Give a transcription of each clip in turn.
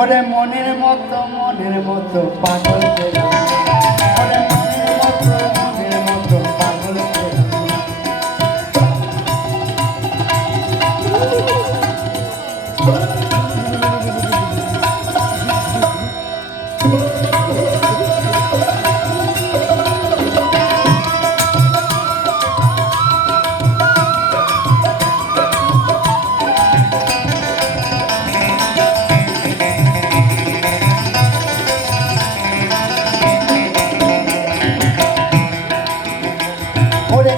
ওরে মনের মতো পাগল পেলাম, ওরে মনের মতো পাগল পেলাম।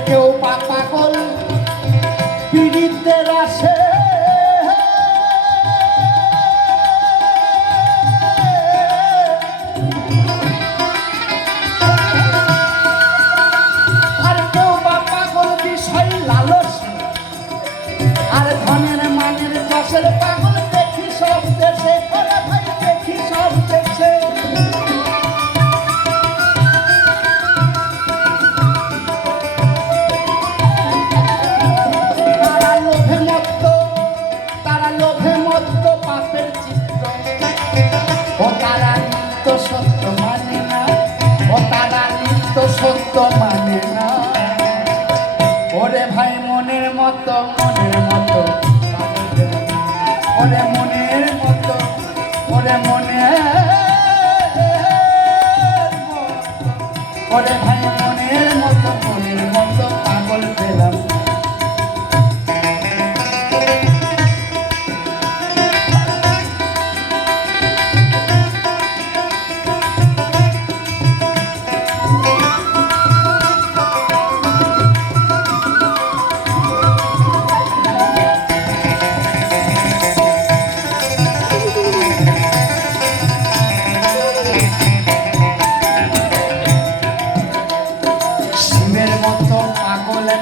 কেউ পাগল পীড়িতের আসে, আর কেউ পাগল বিষয় লালস, আর ধনের মানের যশের পাগল দেখি সব দেশে, ওরে ভাই দেখি সব দেশে। পাপের চিত্ত ও তারা নিত্য সত্য মানে না, ও তারা নিত্য সত্য মানে না। ওরে ভাই মনের মতো ওরে মনের মতো, ওরে ওরে ভাই মনের মতো পাগল পেলাম।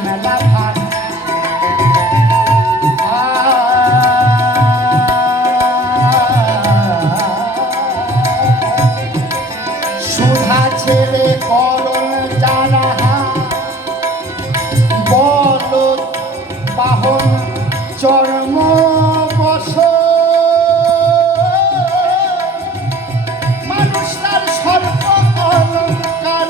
মেলা ভাট সুধা ছেড়ে করণ যারা বলদ বাহন চর্ম বস মানুষ তার সর্ব অলঙ্কার।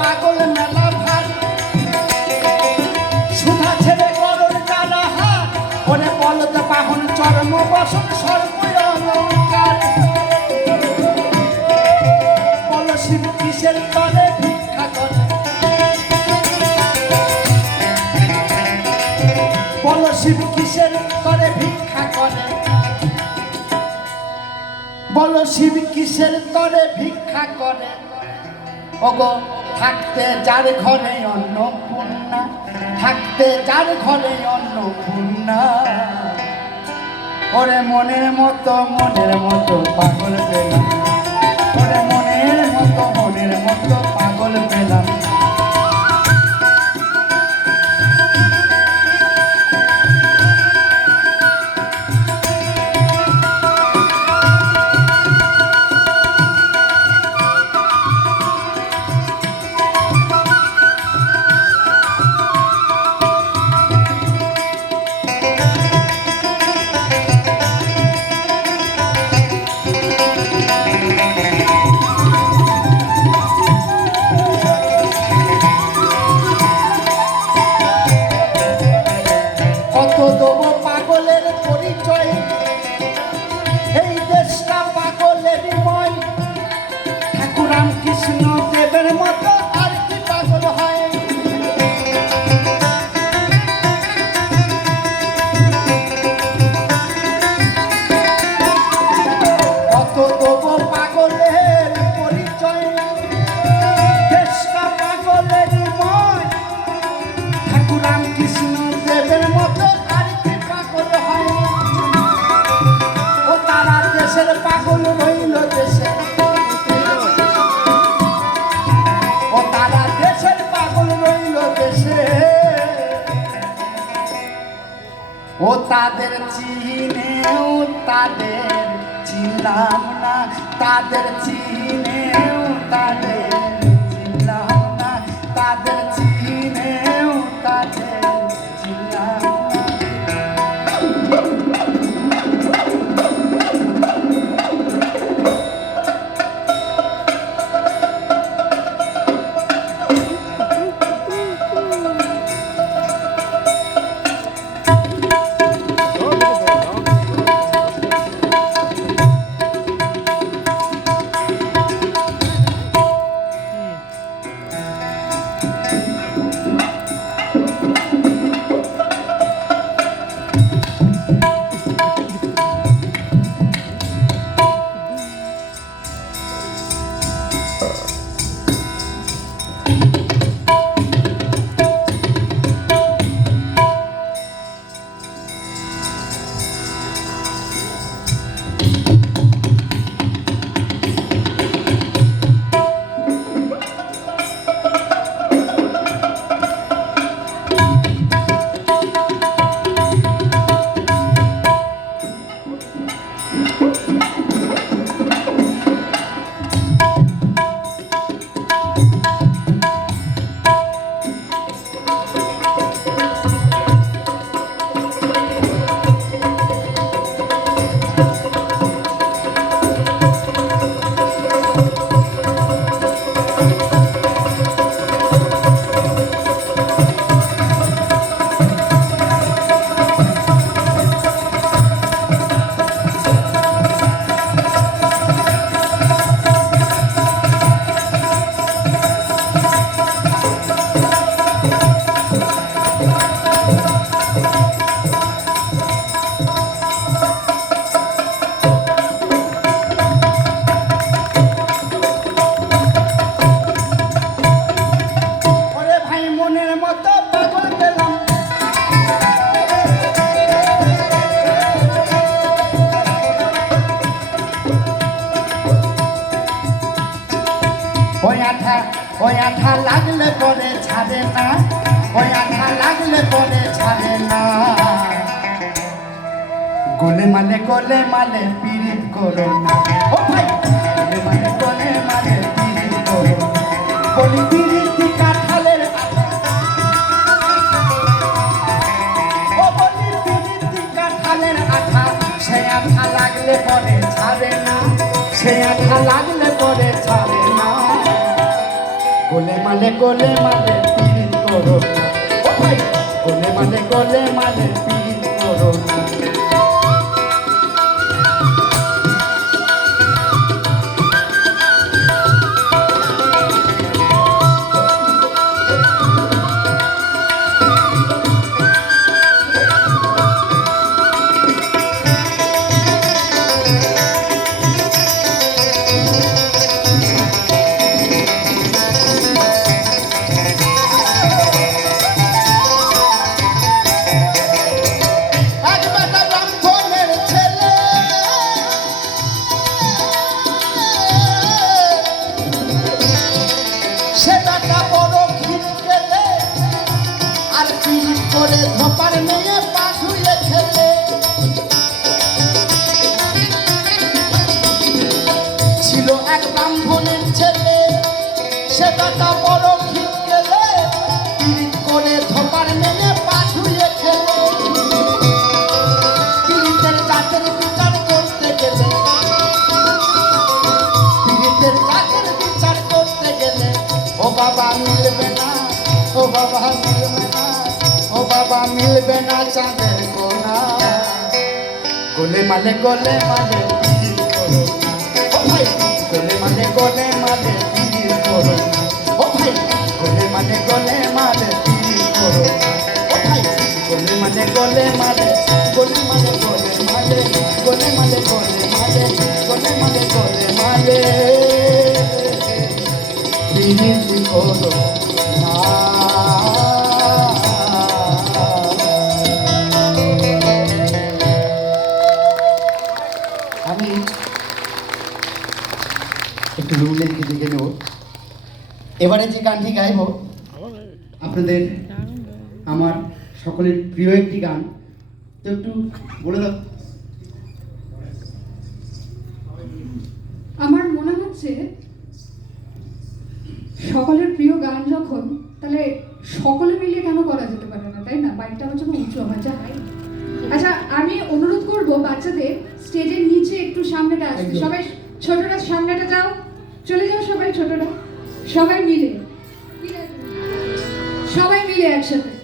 পাগল মেলা ভাট সুধা ছেড়ে করণ যারা ওরে বলদ বাহন চর্ম বসন সর্ব অলঙ্কার। বল শিব কিসের তরে ভিক্ষা করে, বল শিব কিসের তরে ভিক্ষা করে, বল শিব কিসের তরে ভিক্ষা করে। ওগো থাকতে যার ঘরে অন্নপূর্ণা, থাকতে যার ঘরে অন্নপূর্ণা। ওরে মনের মতো পাগল পেলাম, ওরে মনের মতো পাগল পেলাম। কৃষ্ণ দেবের মতো আর কি পাগল হয়। কত দেব পাগলের পরিচয়, তাদের চিনেও তাদের চিনলাম না, তাদের চিনেও তাদের চিনলাম না, তাদের চিনেও তাদের চিনলাম না। ওই আঠা লাগলে পরে ছাড়ে না, ওই আঠা লাগলে পরে ছাড়ে না। গোলে মালে পীড়িত করো না, ও ভাই গোলে মালে পীড়িত করো না। বলি পীড়িতি কাঁঠালের আঠা, ও বলি পীড়িতি কাঁঠালের আঠা, সে আঠা লাগলে পরে ছাড়ে না, সে আঠা লাগলে পরে ছাড়ে না। গোলে মালে পীড়িত করো না, ও ভাই গোলে মালে পীড়িত করো না। ধপার মেয়ে পাশুয়ে খেলে ছিল এক ব্রাহ্মণের ছেলে, সে বেটা বড় খিট গেলে পীড়িত করে ধপার মেয়ে পাশুয়ে খেলে। পীড়িতের জাতের বিচার করতে গেলে, পীড়িতের জাতের বিচার করতে গেলে ও বাবা মিলবে না, ও বাবা মিলবে না, ও বাবা মিলবে না চাঁদের কোনা। গোলে মালে পীড়িত করো না, ও ভাই গোলে মালে পীড়িত করো না, ও ভাই গোলে মালে পীড়িত করো না, ও ভাই গোলে মালে গোলে মালে পীড়িত করো না। আমি একটু রুলের দিকে দেখে নেব। এবারে যে গানটি গাইব আপনাদের আমার সকলের প্রিয় একটি গান, তো একটু বলে দাও। আমার মনে হচ্ছে সকলের প্রিয় গান যখন, তাহলে সকলে মিলে কেন করা যেতে পারে না, তাই না? বাইকটা আমার জন্য উঁচু আমার যা হাই। আচ্ছা, আমি অনুরোধ করব বাচ্চাদের স্টেজের নিচে একটু সামনেটা আসতে। একদম। সবাই ছোটরা সামনেটা যাও, চলে যাও সবাই ছোটরা, সবাই মিলে সবাই মিলে একসাথে।